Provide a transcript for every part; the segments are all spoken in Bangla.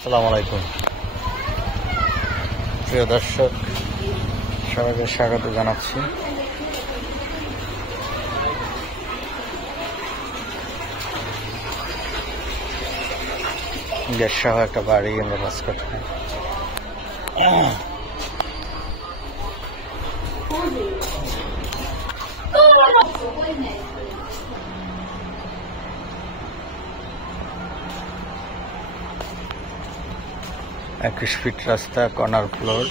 আসসালামু আলাইকুম প্রিয় দর্শক, সবাইকে স্বাগত জানাচ্ছি। গ্যাস সহ একটা বাড়ি আমরা বাস করতে একুশ ফিট রাস্তা, কর্নার প্লট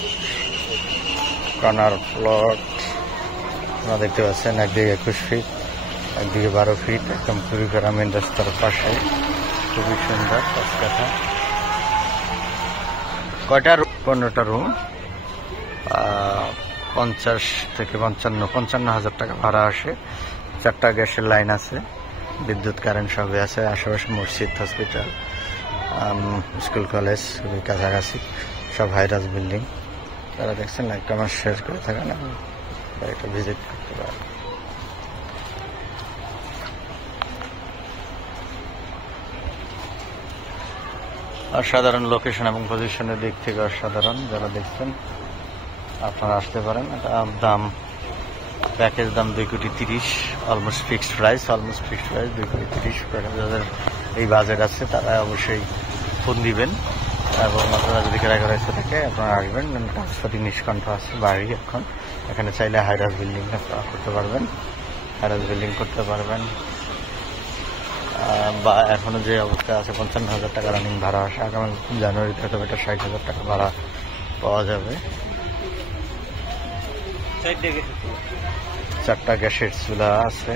আপনারা দেখতে পাচ্ছেন। একদিকে 21 ফিট, একদিকে 12 ফিট, একদম কুড়িপাড়া মেন রাস্তার পাশে। খুবই সুন্দর 5 কাঠা। কয়টা রুম? 15টা রুম। 50 থেকে 55,000 টাকা ভাড়া আসে। 4টা গ্যাসের লাইন আছে, বিদ্যুৎ কারেন্ট সবই আছে। আশেপাশে মসজিদ, হসপিটাল, স্কুল, কলেজ খুবই কাছাকাছি। সব হাইরাজ বিল্ডিং। যারা দেখছেন লাইক কমেন্ট শেয়ার করে থাকেন, একটা ভিজিট করতে পারেন। অসাধারণ লোকেশন এবং পজিশনের দিক থেকে অসাধারণ। যারা দেখছেন আপনারা আসতে পারেন। এটা প্যাকেজ দাম 2,30,00,000, অলমোস্ট ফিক্সড প্রাইস 2,30,00,000। যাদের এই বাজেট আছে তারা অবশ্যই ফোন দিবেন, এবং আপনারা যদি কেরাঘর থেকে আপনারা আসবেন। ট্রান্সফার নিষ্কণ্ঠ আছে বাড়ি। এখানে চাইলে হাইরাজ বিল্ডিং করতে পারবেন, বা এখনো যে অবস্থা আছে 55,000 টাকা রানিং ভাড়া আসে। আগামী জানুয়ারিতে হয়তো এটা 60,000 টাকা ভাড়া পাওয়া যাবে। 4টা গ্যাসের চুলা আছে,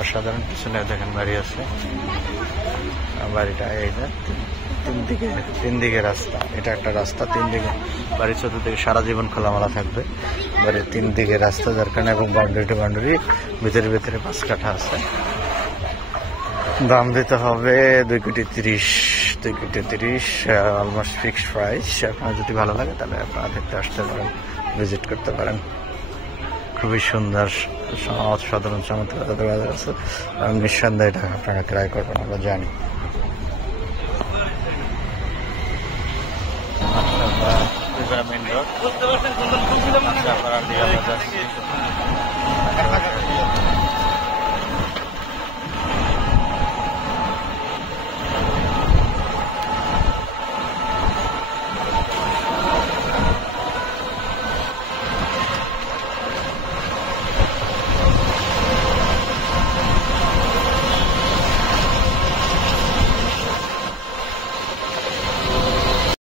অসাধারণ। পিছনে দেখেন বাড়ি আছে। বাড়িটা এই যে তিন দিকে রাস্তা। এটা একটা রাস্তা, 3 দিকে বাড়ি। চতুর্দিকে সারা জীবন খোলামেলা থাকবে বাড়ির 3 দিকে রাস্তা, যার কারণে। এবং বাউন্ডারি টু বাউন্ডারি, ভিতরে 5 কাঠা আছে। দাম দিতে হবে 2,30,00,000, অলমোস্ট ফিক্সড প্রাইস। আপনার যদি ভালো লাগে তাহলে আপনারা দেখতে আসতে পারেন, ভিজিট করতে পারেন। খুবই সুন্দর, সাধারণ চমৎকার বাজার আছে। নিঃসন্দেহে এটা আপনারা ক্রয় করবেন, আমরা জানি। Main road,